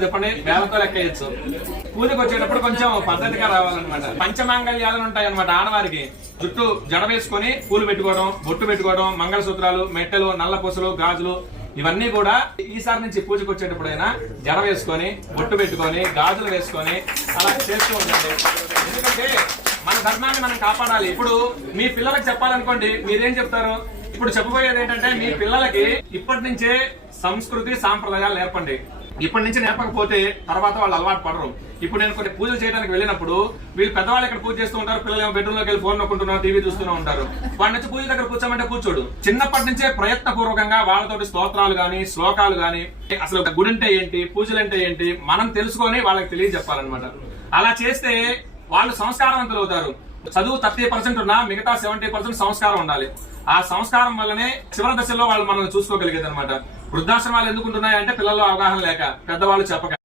చెప్పండి, వేలతో లెక్కేయచ్చు. పూజకు వచ్చేటప్పుడు కొంచెం పద్ధతిగా రావాలన్నమాట. పంచమాంగళ్యాలు ఉంటాయి అనమాట. ఆడవారికి జుట్టు జడ వేసుకొని పూలు పెట్టుకోవడం, బొట్టు పెట్టుకోవడం, మంగళసూత్రాలు, మెట్టెలు, నల్ల పూసలు, గాజులు ఇవన్నీ కూడా ఈసారి నుంచి పూజకు వచ్చేటప్పుడైనా జడ వేసుకొని, బొట్టు పెట్టుకొని, గాజులు వేసుకొని అలా చేస్తూ ఉండండి. ఎందుకంటే మన ధర్మాన్ని మనం కాపాడాలి. ఇప్పుడు మీ పిల్లలకు చెప్పాలనుకోండి, మీరేం చెప్తారు? ఇప్పుడు చెప్పబోయేది ఏంటంటే, మీ పిల్లలకి ఇప్పటి నుంచే సంస్కృతి సాంప్రదాయాలు నేర్పండి. ఇప్పటి నుంచి నేర్పకపోతే తర్వాత వాళ్ళు అలవాటు పడరు. ఇప్పుడు నేను కొన్ని పూజలు చేయడానికి వెళ్ళినప్పుడు వీళ్ళు పెద్దవాళ్ళు ఇక్కడ పూజ చేస్తూ ఉంటారు, పిల్లలు ఏమో బెడ్రూమ్ లోకి వెళ్ళి ఫోన్ నొక్కుంటున్నారు, టీవీ చూస్తూనే ఉంటారు. వాడి నుంచి పూజ దగ్గర కూర్చోమంటే కూర్చోడు. చిన్నప్పటి నుంచే ప్రయత్నపూర్వకంగా వాళ్ళతోటి స్తోత్రాలు గాని, శ్లోకాలు గాని, అసలు గుడి అంటే ఏంటి, పూజలు అంటే ఏంటి మనం తెలుసుకొని వాళ్ళకి తెలియజెప్పాలన్నమాట. అలా చేస్తే వాళ్ళు సంస్కారవంతులు అవుతారు. చదువు 30% ఉన్నా మిగతా 70% సంస్కారం ఉండాలి. ఆ సంస్కారం వల్లనే చివరి దశలో వాళ్ళు మనం చూసుకోగలిగేది అనమాట. వృద్ధాశ్రమాలు ఎందుకు ఉంటున్నాయంటే పిల్లల్లో అవగాహన లేక, పెద్దవాళ్ళు చెప్పక.